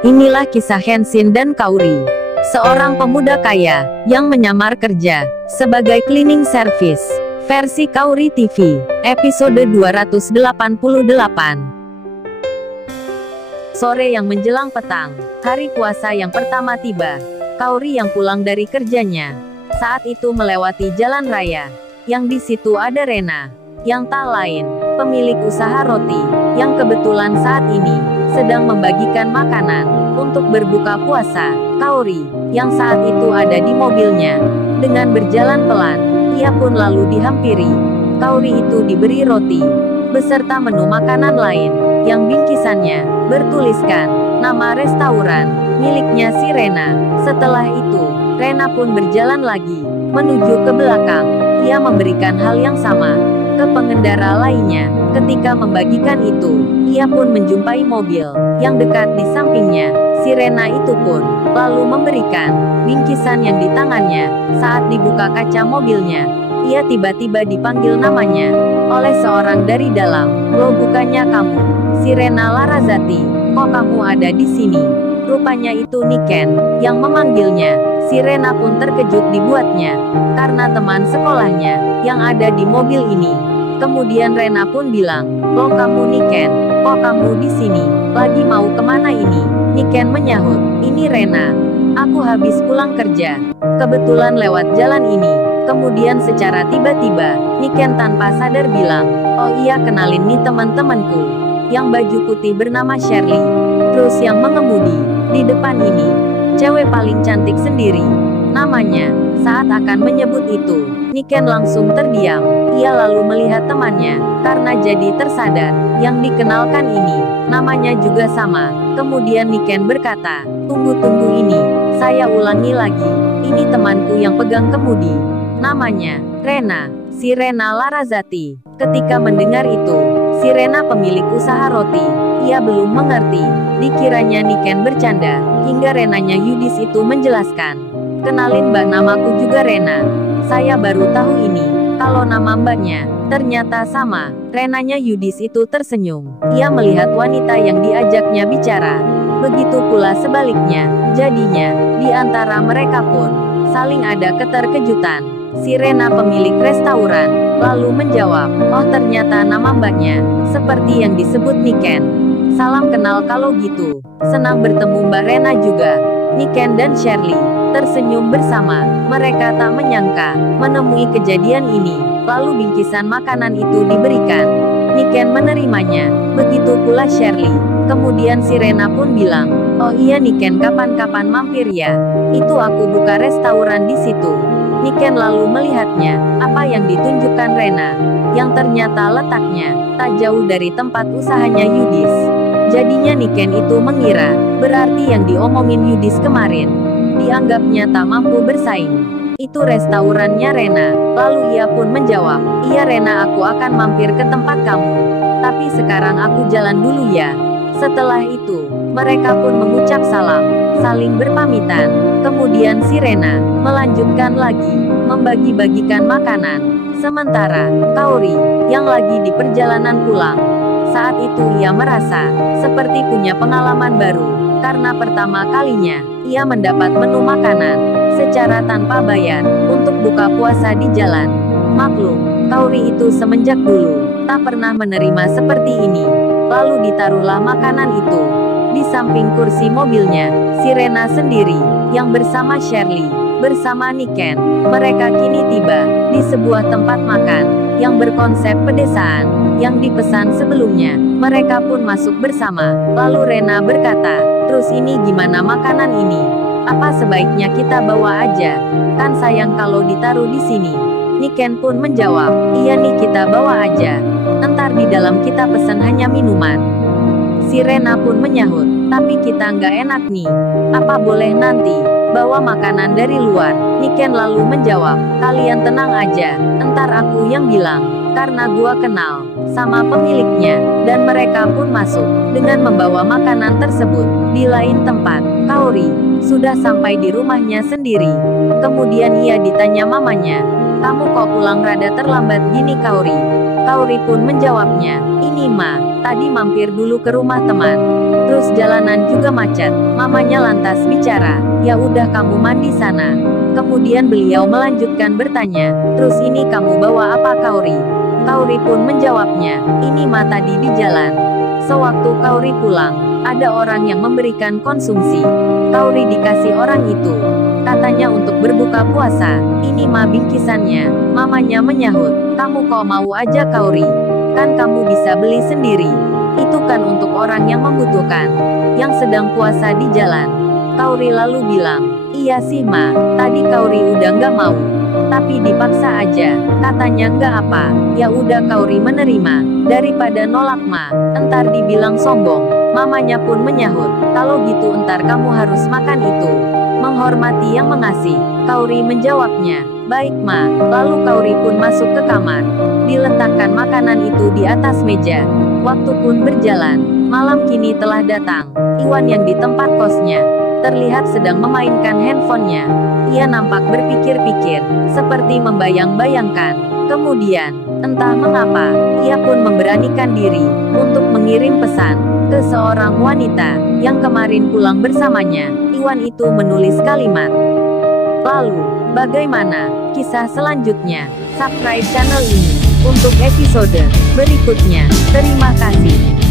Inilah kisah Henshin dan Kaori, seorang pemuda kaya yang menyamar kerja sebagai cleaning service. Versi Kaori TV, episode 288. Sore yang menjelang petang, hari puasa yang pertama tiba. Kaori yang pulang dari kerjanya saat itu melewati jalan raya, yang di situ ada Rena, yang tak lain pemilik usaha roti, yang kebetulan saat ini sedang membagikan makanan untuk berbuka puasa. Kaori, yang saat itu ada di mobilnya, dengan berjalan pelan, ia pun lalu dihampiri. Kaori itu diberi roti, beserta menu makanan lain, yang bingkisannya bertuliskan nama restoran miliknya si Rena. Setelah itu, Rena pun berjalan lagi, menuju ke belakang. Ia memberikan hal yang sama ke pengendara lainnya. Ketika membagikan itu, ia pun menjumpai mobil yang dekat di sampingnya. Si Rena itu pun lalu memberikan bingkisan yang di tangannya. Saat dibuka kaca mobilnya, ia tiba-tiba dipanggil namanya oleh seorang dari dalam. "Loh, bukannya kamu si Rena Larazati? Kok kamu ada di sini?" Rupanya itu Niken yang memanggilnya. Si Rena pun terkejut dibuatnya, karena teman sekolahnya yang ada di mobil ini. Kemudian Rena pun bilang, "Loh, kamu Niken, kok kamu di sini? Lagi mau kemana ini?" Niken menyahut, "Ini Rena, aku habis pulang kerja, kebetulan lewat jalan ini." Kemudian secara tiba-tiba, Niken tanpa sadar bilang, "Oh iya, kenalin nih teman-temanku, yang baju putih bernama Shirley." Terus yang mengemudi di depan ini, cewek paling cantik sendiri namanya. Saat akan menyebut itu, Niken langsung terdiam. Ia lalu melihat temannya, karena jadi tersadar, yang dikenalkan ini namanya juga sama. Kemudian Niken berkata, "Tunggu ini, saya ulangi lagi, ini temanku yang pegang kemudi, namanya Rena, si Rena Larazati." Ketika mendengar itu, si Rena pemilik usaha roti, ia belum mengerti, dikiranya Niken bercanda, hingga Renanya Yudis itu menjelaskan, "Kenalin mbak, namaku juga Rena. Saya baru tahu ini, kalau nama mbaknya ternyata sama." Renanya Yudis itu tersenyum. Ia melihat wanita yang diajaknya bicara. Begitu pula sebaliknya. Jadinya, di antara mereka pun saling ada keterkejutan. Si Rena pemilik restoran lalu menjawab, "Oh, ternyata nama mbaknya seperti yang disebut Niken. Salam kenal kalau gitu. Senang bertemu Mbak Rena juga." Niken dan Shirley tersenyum bersama. Mereka tak menyangka menemui kejadian ini. Lalu bingkisan makanan itu diberikan. Niken menerimanya, begitu pula Shirley. Kemudian si Rena pun bilang, "Oh iya Niken, kapan-kapan mampir ya. Itu aku buka restoran di situ." Niken lalu melihatnya, apa yang ditunjukkan Rena, yang ternyata letaknya tak jauh dari tempat usahanya Yudis. Jadinya Niken itu mengira, berarti yang diomongin Yudis kemarin, dianggapnya tak mampu bersaing. Itu restorannya Rena. Lalu ia pun menjawab, "Iya Rena, aku akan mampir ke tempat kamu. Tapi sekarang aku jalan dulu ya." Setelah itu, mereka pun mengucap salam, saling berpamitan. Kemudian si Rena melanjutkan lagi, membagi-bagikan makanan. Sementara, Kaori, yang lagi di perjalanan pulang, saat itu ia merasa seperti punya pengalaman baru, karena pertama kalinya ia mendapat menu makanan secara tanpa bayar untuk buka puasa di jalan. Maklum, Kaori itu semenjak dulu tak pernah menerima seperti ini. Lalu ditaruhlah makanan itu di samping kursi mobilnya. Si Rena sendiri yang bersama Shirley bersama Niken, mereka kini tiba di sebuah tempat makan yang berkonsep pedesaan yang dipesan sebelumnya. Mereka pun masuk bersama. Lalu Rena berkata, "Terus ini gimana makanan ini? Apa sebaiknya kita bawa aja? Kan sayang kalau ditaruh di sini." Niken pun menjawab, "Iya nih, kita bawa aja. Entar di dalam kita pesan hanya minuman." Si Rena pun menyahut, "Tapi kita nggak enak nih. Apa boleh nanti bawa makanan dari luar?" Niken lalu menjawab, "Kalian tenang aja, entar aku yang bilang, karena gua kenal sama pemiliknya." Dan mereka pun masuk dengan membawa makanan tersebut. Di lain tempat, Kaori sudah sampai di rumahnya sendiri. Kemudian ia ditanya mamanya, "Kamu kok pulang rada terlambat gini Kaori?" Kaori pun menjawabnya, "Ini Ma, tadi mampir dulu ke rumah teman. Terus Terus jalanan juga macet. Mamanya lantas bicara, "Ya udah kamu mandi sana." Kemudian beliau melanjutkan bertanya, "Terus ini kamu bawa apa Kaori?" Kaori pun menjawabnya, "Ini mah tadi di jalan. Sewaktu Kaori pulang, ada orang yang memberikan konsumsi. Kaori dikasih orang itu. Katanya untuk berbuka puasa. Ini mah bingkisannya." Mamanya menyahut, "Kamu kok mau aja Kaori? Kan kamu bisa beli sendiri. Itu kan untuk orang yang membutuhkan, yang sedang puasa di jalan." Kaori lalu bilang, "Iya sih Ma, tadi Kaori udah nggak mau. Tapi dipaksa aja, katanya nggak apa." Ya udah Kaori menerima, daripada nolak Ma, entar dibilang sombong. Mamanya pun menyahut, "Kalau gitu entar kamu harus makan itu." Menghormati yang mengasih, Kaori menjawabnya, "Baik Ma." Lalu Kaori pun masuk ke kamar. Diletakkan makanan itu di atas meja. Waktu pun berjalan, malam kini telah datang. Iwan yang di tempat kosnya terlihat sedang memainkan handphonenya. Ia nampak berpikir-pikir, seperti membayang-bayangkan. Kemudian, entah mengapa, ia pun memberanikan diri untuk mengirim pesan ke seorang wanita yang kemarin pulang bersamanya. Iwan itu menulis kalimat. Lalu, bagaimana kisah selanjutnya? Subscribe channel ini untuk episode berikutnya. Terima kasih.